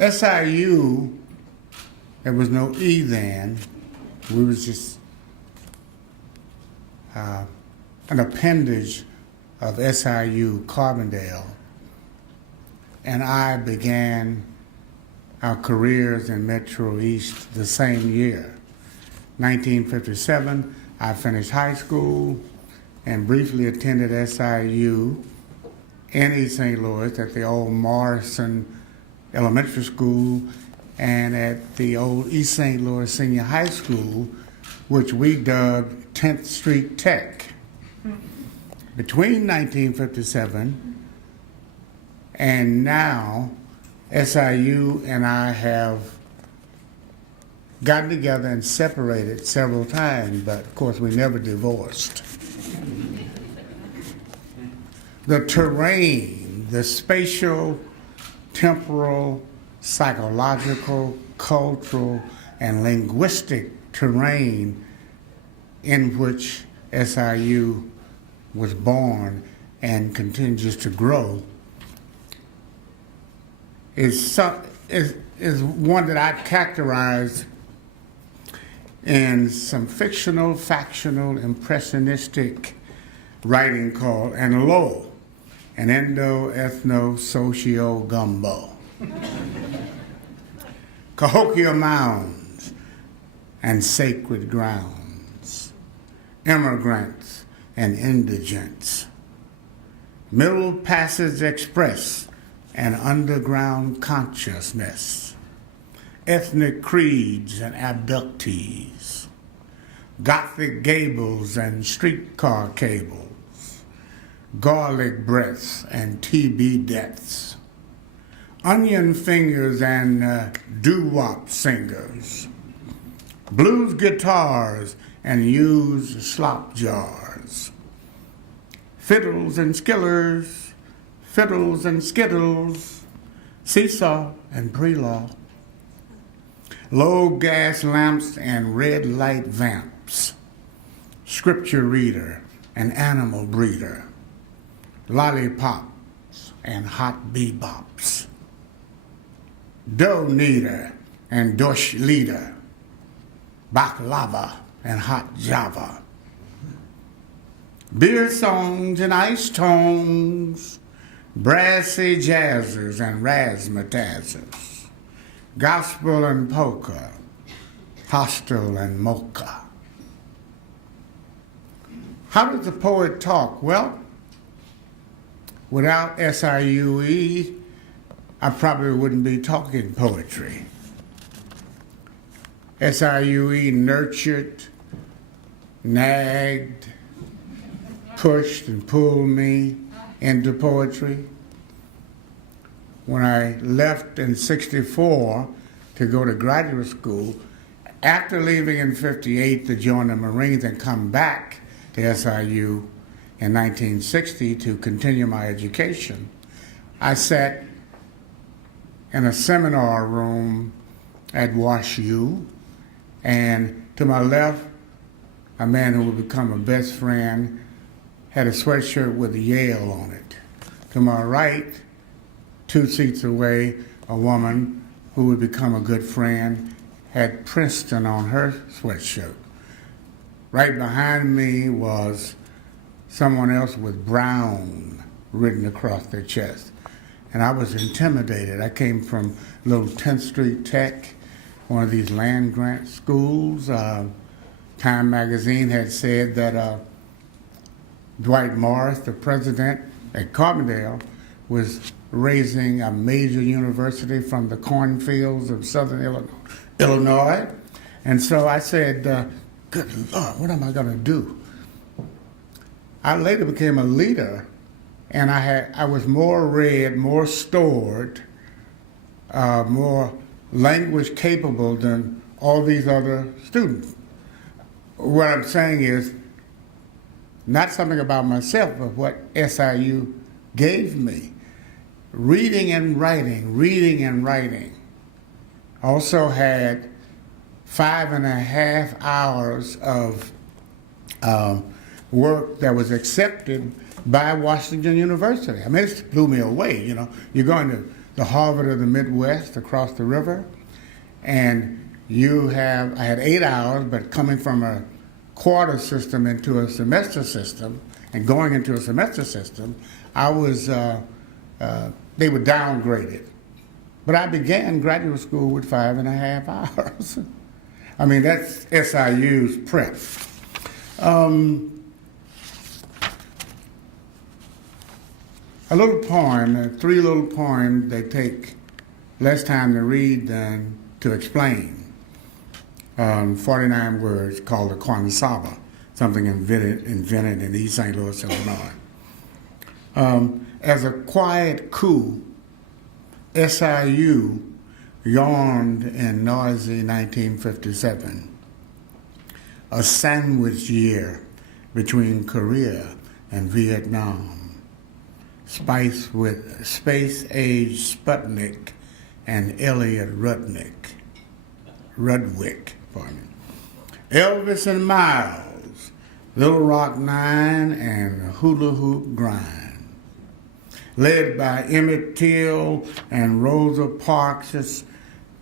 SIU, there was no E then. We was just an appendage of SIU Carbondale. And I began our careers in Metro East the same year. 1957, I finished high school and briefly attended SIU in East St. Louis at the old Morrison Elementary School and at the old East St. Louis Senior High School, which we dubbed 10th Street Tech. Between 1957 and now, SIU and I have gotten together and separated several times, but of course we never divorced. The terrain, the spatial, temporal, psychological, cultural, and linguistic terrain in which SIU was born and continues to grow is one that I characterize in some fictional, factional, impressionistic writing called NLO, an ethno-socio-gumbo. Cahokia mounds and sacred grounds, immigrants and indigents, Middle Passage Express and underground consciousness, ethnic creeds and abductees, Gothic gables and streetcar cables, garlic breaths and TB deaths, onion fingers and doo-wop singers, blues guitars and used slop jars, fiddles and skillers, fiddles and skittles, seesaw and pre-law, low gas lamps and red light vamps, scripture reader and animal breeder, lollipops and hot bebops, dough kneader and dosh leader, baklava and hot java, beer songs and ice tones, brassy jazzers and razzmatazzers, gospel and polka, hostel and mocha. How does the poet talk? Well, without SIUE, I probably wouldn't be talking poetry. SIUE nurtured, nagged, pushed and pulled me into poetry. When I left in '64 to go to graduate school, after leaving in '58 to join the Marines and come back to SIU in 1960 to continue my education, I sat in a seminar room at WashU, and to my left, a man who would become a best friend had a sweatshirt with Yale on it. To my right, 2 seats away, a woman who would become a good friend had Princeton on her sweatshirt. Right behind me was someone else with Brown written across their chest. And I was intimidated. I came from little 10th Street Tech, one of these land grant schools. Time magazine had said that Dwight Morris, the president at Carbondale, was raising a major university from the cornfields of southern Illinois. And so I said, good Lord, what am I going to do? I later became a leader, and I was more read, more stored, more language capable than all these other students. What I'm saying is, not something about myself, but what SIU gave me. Reading and writing. Also had 5.5 hours of work that was accepted by Washington University. I mean, it blew me away, you know. You're going to the Harvard of the Midwest across the river, and I had 8 hours, but coming from a quarter system into a semester system, and going into a semester system, they were downgraded. But I began graduate school with 5.5 hours. I mean, that's SIU's prep. A little poem, 3 little poems, they take less time to read than to explain. 49 words called the Kwansaba, something invented in East St. Louis, Illinois. As a quiet coup, SIU yawned in noisy 1957, a sandwich year between Korea and Vietnam, spiced with space-age Sputnik and Elliot Rudwick, Elvis and Miles, Little Rock Nine, and Hula Hoop Grind, led by Emmett Till and Rosa Parks'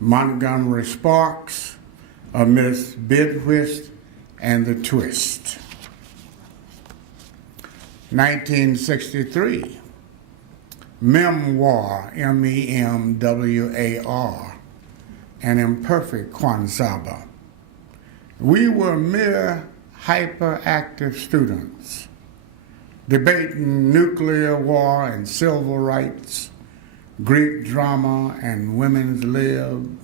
Montgomery Sparks, amidst Bidwhist and the Twist. 1963, Memoir, MEMWAR, an imperfect Kwansaba. We were mere hyperactive students, debating nuclear war and civil rights, Greek drama and women's lib,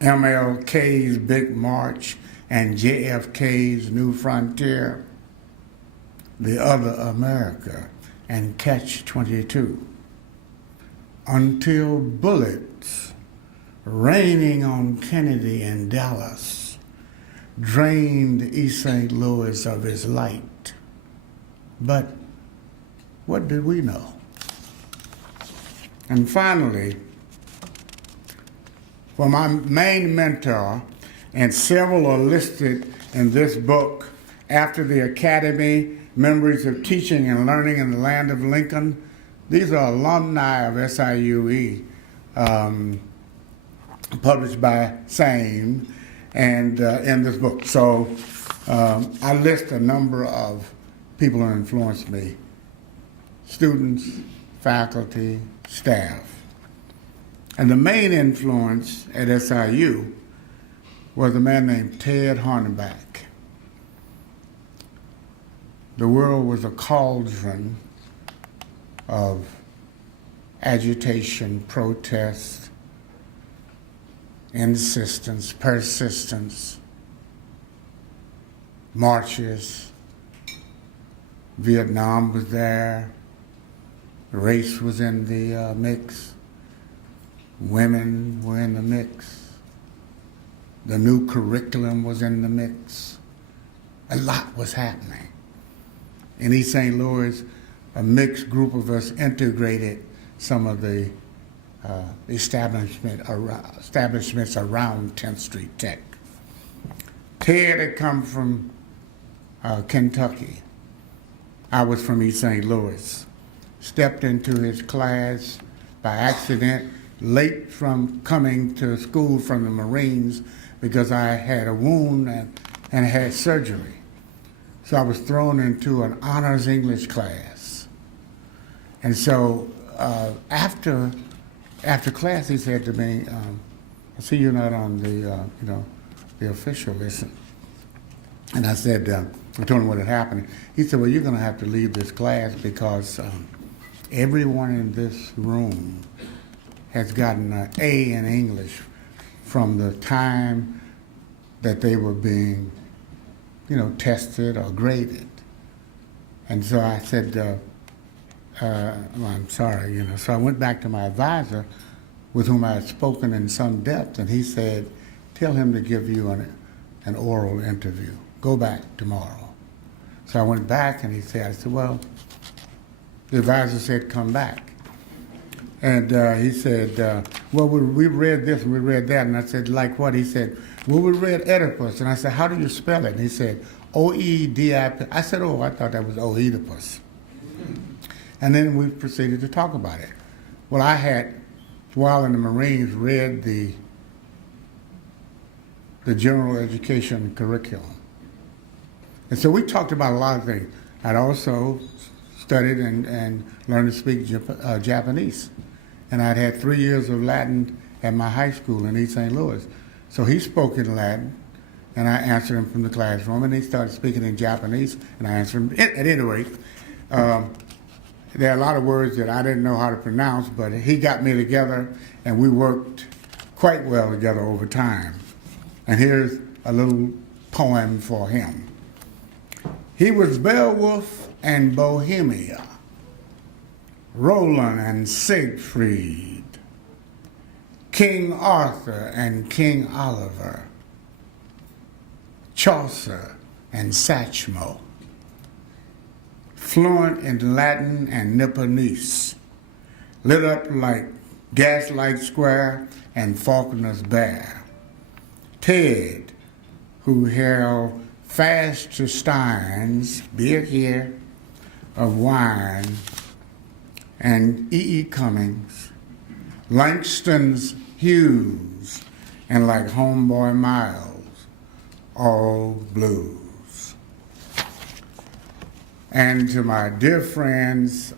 MLK's Big March and JFK's New Frontier, The Other America, and Catch-22, until bullets raining on Kennedy and Dallas drained East St. Louis of its light. But what did we know? And finally, for my main mentor, and several are listed in this book, After the Academy, Memories of Teaching and Learning in the Land of Lincoln. These are alumni of SIUE, published by SAME, and in this book. So I list a number of people who influenced me: students, faculty, staff. And the main influence at SIU was a man named Ted Hornback. The world was a cauldron of agitation, protest, insistence, persistence, marches. Vietnam was there. Race was in the mix. Women were in the mix. The new curriculum was in the mix. A lot was happening. In East St. Louis, a mixed group of us integrated some of the establishments around 10th Street Tech. Ted had come from Kentucky. I was from East St. Louis. Stepped into his class by accident, late from coming to school from the Marines because I had a wound and had surgery. So I was thrown into an honors English class. And so after class, he said to me, I see you're not on the official list. And I said, I told him what had happened. He said, well, you're going to have to leave this class because everyone in this room has gotten an A in English from the time that they were being, tested or graded. And so I said, well, I'm sorry, So I went back to my advisor with whom I had spoken in some depth, and he said, tell him to give you an oral interview. Go back tomorrow. So I went back, and I said, well, the advisor said, come back. And he said, well, we read this and we read that. And I said, like what? He said, well, we read Oedipus. And I said, how do you spell it? And he said, O-E-D-I-P. I said, oh, I thought that was Oedipus. And then we proceeded to talk about it. Well, I had while in the Marines, read the general education curriculum. And so we talked about a lot of things. I'd also studied and learned to speak Japanese. And I'd had 3 years of Latin at my high school in East St. Louis. So he spoke in Latin, and I answered him from the classroom, and he started speaking in Japanese, and I answered him. At any rate, there are a lot of words that I didn't know how to pronounce, but he got me together, and we worked quite well together over time. And here's a little poem for him. He was Beowulf and Bohemia, Roland and Siegfried, King Arthur and King Oliver, Chaucer and Satchmo, fluent in Latin and Nipponese, lit up like Gaslight Square and Faulkner's Bear, Ted, who held fast to Stein's beer here of wine, and E.E. Cummings, Langston's Hughes, and like Homeboy Miles, all blues. And to my dear friends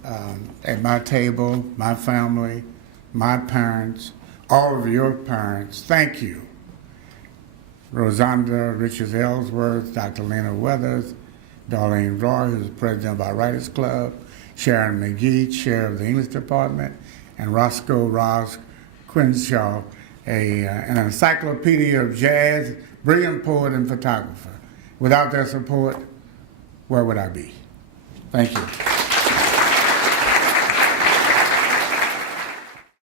at my table, my family, my parents, all of your parents, thank you. Rosanda Richards Ellsworth, Dr. Lena Weathers, Darlene Roy, who's the president of our Writers Club, Sharon McGee, chair of the English department, and Roscoe Ross Quinshaw, an encyclopedia of jazz, brilliant poet and photographer. Without their support, where would I be? Thank you.